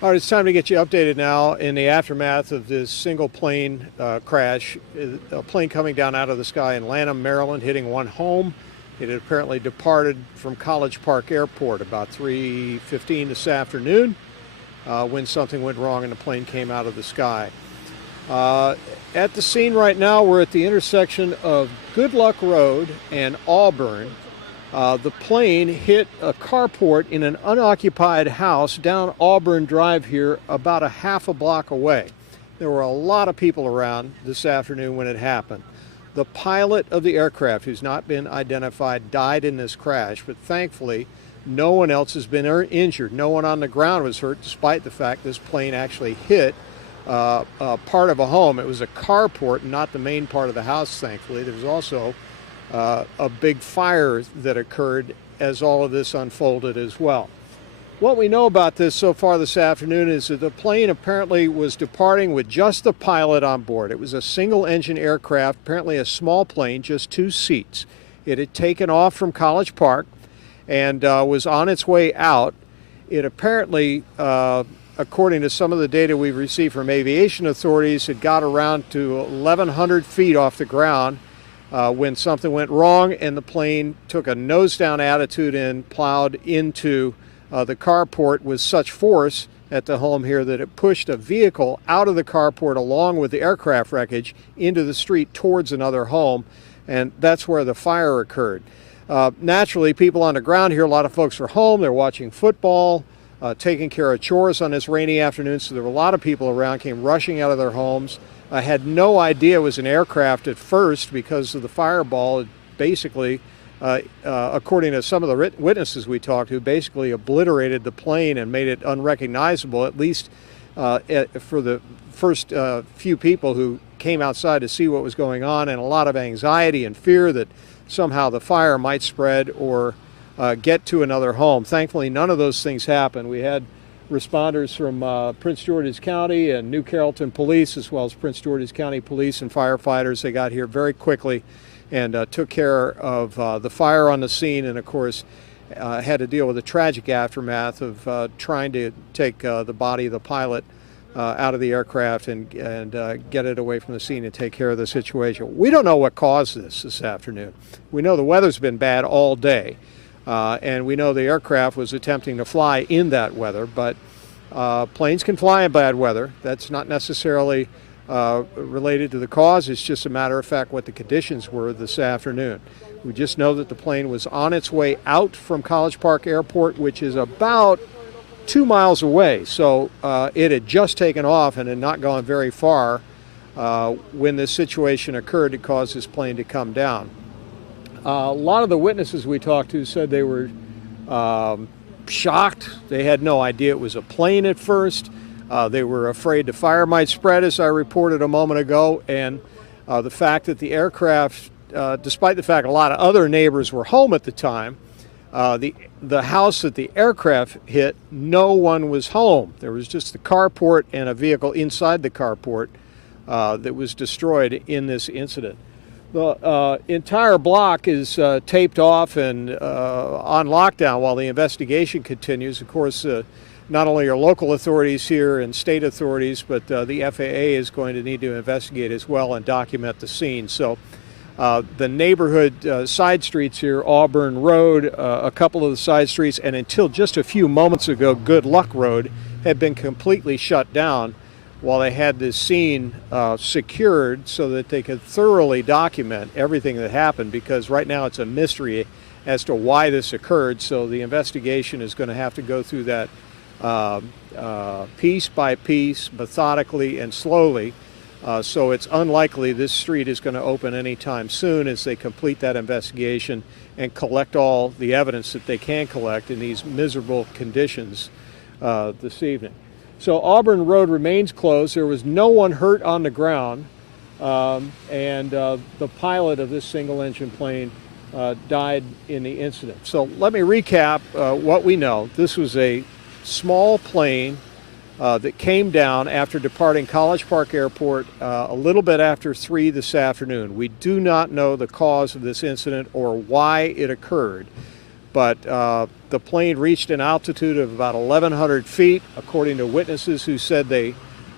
All right, it's time to get you updated now in the aftermath of this single plane crash. A plane coming down out of the sky in Lanham, Maryland, hitting one home. It had apparently departed from College Park Airport about 3:15 this afternoon when something went wrong and the plane came out of the sky. At the scene right now, we're at the intersection of Good Luck Road and Auburn. The plane hit a carport in an unoccupied house down Auburn Drive here, about a half a block away. There were a lot of people around this afternoon when it happened. The pilot of the aircraft, who's not been identified, died in this crash, but thankfully no one else has been injured. No one on the ground was hurt, despite the fact this plane actually hit part of a home. It was a carport, not the main part of the house, thankfully. There was also a big fire that occurred as all of this unfolded as well. What we know about this so far this afternoon is that the plane apparently was departing with just the pilot on board. It was a single-engine aircraft, apparently a small plane, just 2 seats. It had taken off from College Park and was on its way out. It apparently, according to some of the data we've received from aviation authorities, had got around to 1,100 feet off the ground when something went wrong, and the plane took a nose-down attitude and plowed into the carport with such force at the home here that it pushed a vehicle out of the carport along with the aircraft wreckage into the street towards another home, and that's where the fire occurred. Naturally, people on the ground here, a lot of folks are home, they're watching football, taking care of chores on this rainy afternoon, so there were a lot of people around, came rushing out of their homes. I had no idea it was an aircraft at first because of the fireball. It basically, according to some of the witnesses we talked to, basically obliterated the plane and made it unrecognizable, at least for the first few people who came outside to see what was going on, and a lot of anxiety and fear that somehow the fire might spread or get to another home. Thankfully, none of those things happened. We had responders from Prince George's County and New Carrollton Police, as well as Prince George's County Police and firefighters. They got here very quickly and took care of the fire on the scene, and of course had to deal with the tragic aftermath of trying to take the body of the pilot out of the aircraft and get it away from the scene and take care of the situation. We don't know what caused this afternoon. We know the weather's been bad all day. And we know the aircraft was attempting to fly in that weather, but planes can fly in bad weather. That's not necessarily related to the cause. It's just a matter of fact what the conditions were this afternoon. We just know that the plane was on its way out from College Park Airport, which is about 2 miles away. So it had just taken off and had not gone very far when this situation occurred to cause this plane to come down. A lot of the witnesses we talked to said they were shocked. They had no idea it was a plane at first. They were afraid the fire might spread, as I reported a moment ago, and the fact that the aircraft, despite the fact a lot of other neighbors were home at the time, the house that the aircraft hit, no one was home. There was just the carport and a vehicle inside the carport that was destroyed in this incident. The entire block is taped off and on lockdown while the investigation continues. Of course, not only are local authorities here and state authorities, but the FAA is going to need to investigate as well and document the scene. So the neighborhood side streets here, Auburn Road, a couple of the side streets, and until just a few moments ago, Good Luck Road, had been completely shut down while they had this scene secured so that they could thoroughly document everything that happened, because right now it's a mystery as to why this occurred. So the investigation is going to have to go through that piece by piece, methodically and slowly. So it's unlikely this street is going to open anytime soon as they complete that investigation and collect all the evidence that they can collect in these miserable conditions this evening. So Auburn Road remains closed. There was no one hurt on the ground, and the pilot of this single-engine plane died in the incident. So let me recap what we know. This was a small plane that came down after departing College Park Airport a little bit after 3 this afternoon. We do not know the cause of this incident or why it occurred. but the plane reached an altitude of about 1,100 feet, according to witnesses who said they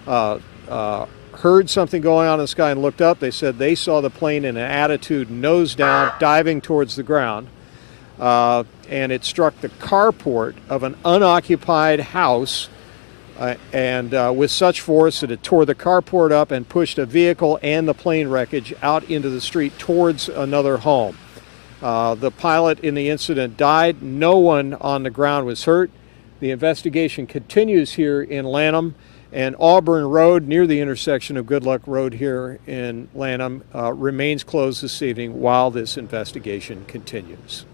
heard something going on in the sky and looked up. They said they saw the plane in an attitude nose down, diving towards the ground. And it struck the carport of an unoccupied house, and with such force that it tore the carport up and pushed a vehicle and the plane wreckage out into the street towards another home. The pilot in the incident died. No one on the ground was hurt. The investigation continues here in Lanham, and Auburn Road, near the intersection of Good Luck Road here in Lanham, remains closed this evening while this investigation continues.